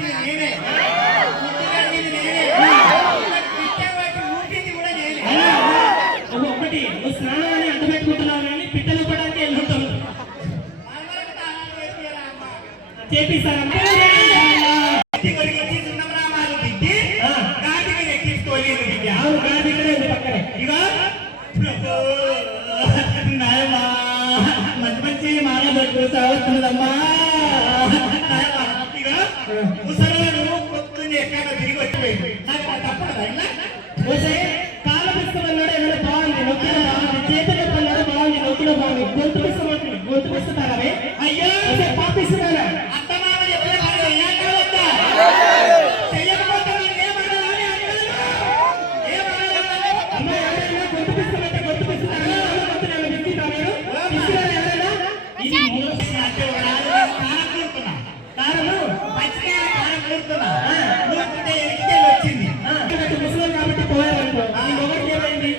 వచ్చింది నేనే, గుడ్డు కడిగింది నేనే, పిట్ట పట్టి ఊపింది కూడా నేనే. ఒకటి నువ్వు స్నానాన్ని అంట పెట్టుకుంటున్నావు కానీ పిట్టలు పడానికి వెళ్తుంటావు. చేపిస్తారమ్మా మంచి మంచి మాల పెట్టుకుంటావా ముసలాడు పొద్దున్న ఎక్కడ తిరిగి వచ్చిపోయింది. నాకు తప్పదా ఇలా కాళ్ళ పిస్తున్నాడు ఏమైనా బాగుంది, నొక్కిలో బాగుంది, చేతులు పన్నాడు బాగుంది, నొక్కిలో బాగుంది, గొంతు పిస్తమంటుంది, గొంతు పిస్తున్నారా? అయ్యో పాపిస్తున్నారా? అత్తమామ చెప్పలేదు చెయ్యకపోతే గొంతు పిస్తామంటే గొంతు పిస్తున్నారా? వచ్చింది ముసలి కాబట్టి పోయారనుకో ఒకరికి ఏమైంది?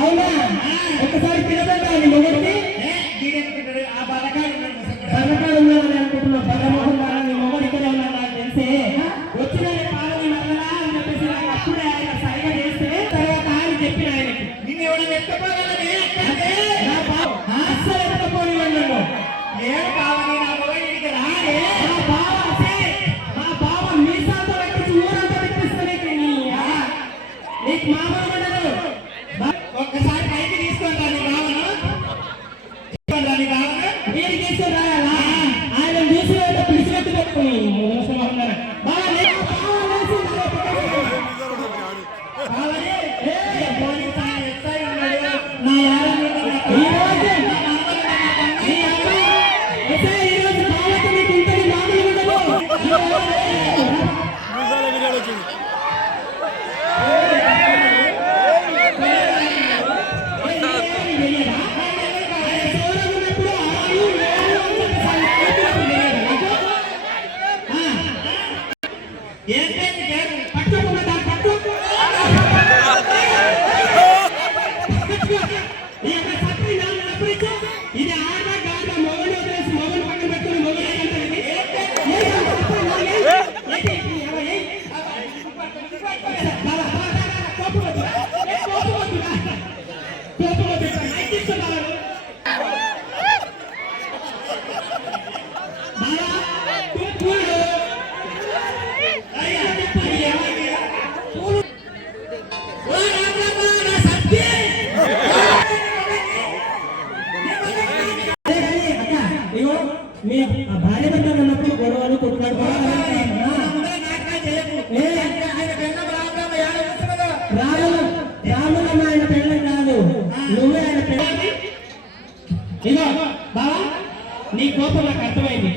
అవునా? ఒకసారి పిలవండి మొగడికి. ఆ బలకాలు బలకాలు ఉన్నారని అనుకుంటున్నా. బలమోహన్ నీ మొగడు ఇక్కడ ఉన్నాడు నాకు తెలిసే. వచ్చిన పాలని మరలా అని చెప్పేసి నాకు అప్పుడే ఆయన సరిగా చేస్తే తర్వాత ఆయన చెప్పిన ఆయనకి నిన్ను ఎవరు ఎత్తపోగలనే నా బావ అస్సలు ఎత్తపోని వాళ్ళు ఏం కావాలి నా మొగడికి రాడే. మా బావ మీసాతో ఎక్కించి ఊరంతా తెప్పిస్తాను నీకు మామూలు ఉండదు. ఒక్కసారి పైకి తీసుకుంటా నీ భావన మీరు తీసుకుని రాయాలా? ఆయన చూసినట్టు పిలిచినట్టు పెట్టుకుని ఇది ఆడ గాడ మొగలు వదిలేసి మొగలు పక్కన పెట్టుకుని మొగలు మీ భార్య భర్త ఉన్నప్పుడు గొడవలు కొట్టుకోవడం రాములమ్మ ఆయన పెళ్ళం కాదు, నువ్వే ఆయన పెళ్ళి. ఇగో బావా నీ కోపం నాకు అర్థమైంది.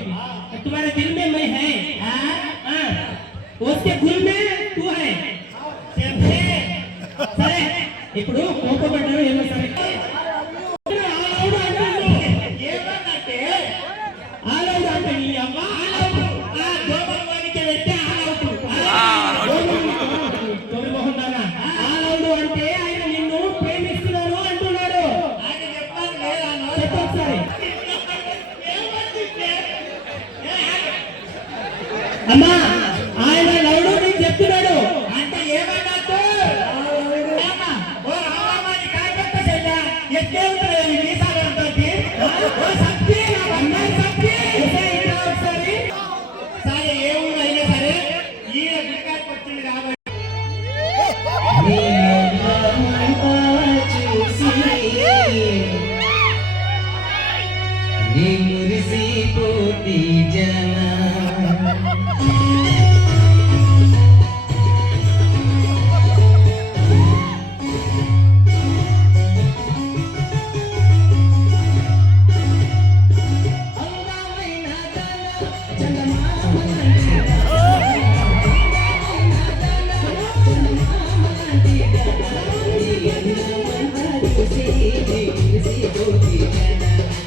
तुम्हारे दिल में मैं है, उसके दिल में तू है. సరే ఇప్పుడు కోపపడ్డారు ఏమో సరే అంటే ఆయన నిన్ను ప్రేమిస్తున్నాను అంటున్నాడు. చెప్పొకసారి అమ్మా ఆయన లౌడు నీకు చెప్తున్నాడు అంటే ఏమన్నట్టు ఎక్కే ఉంటుంది మీసాలంతో ఒకసారి సరే ఏ ఊరు అయినా సరే ఈయన గుడికాడికి వచ్చింది కాబట్టి మురిసిపోతి జన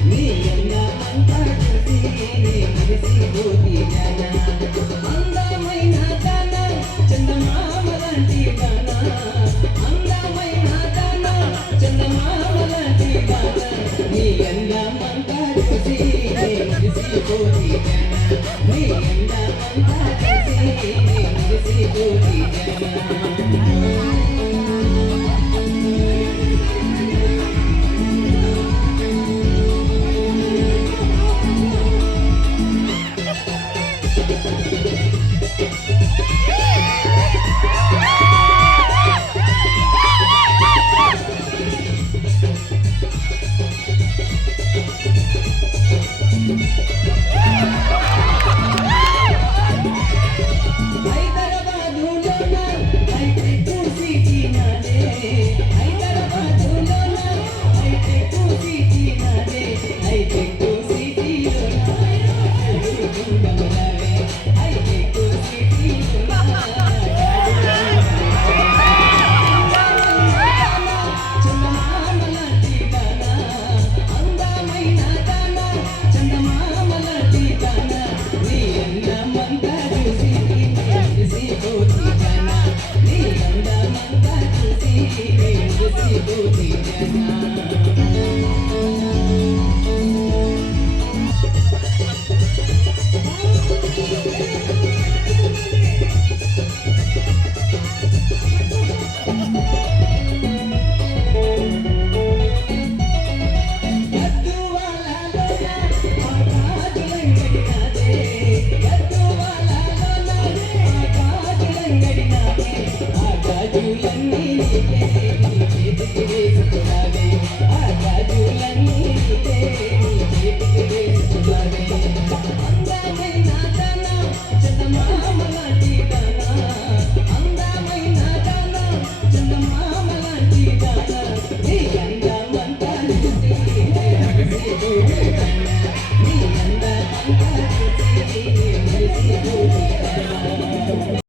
నీ అందమంతా చూసి మురిసిపోతి జన నీ అందమంతా చూసి మురిసిపోతి జన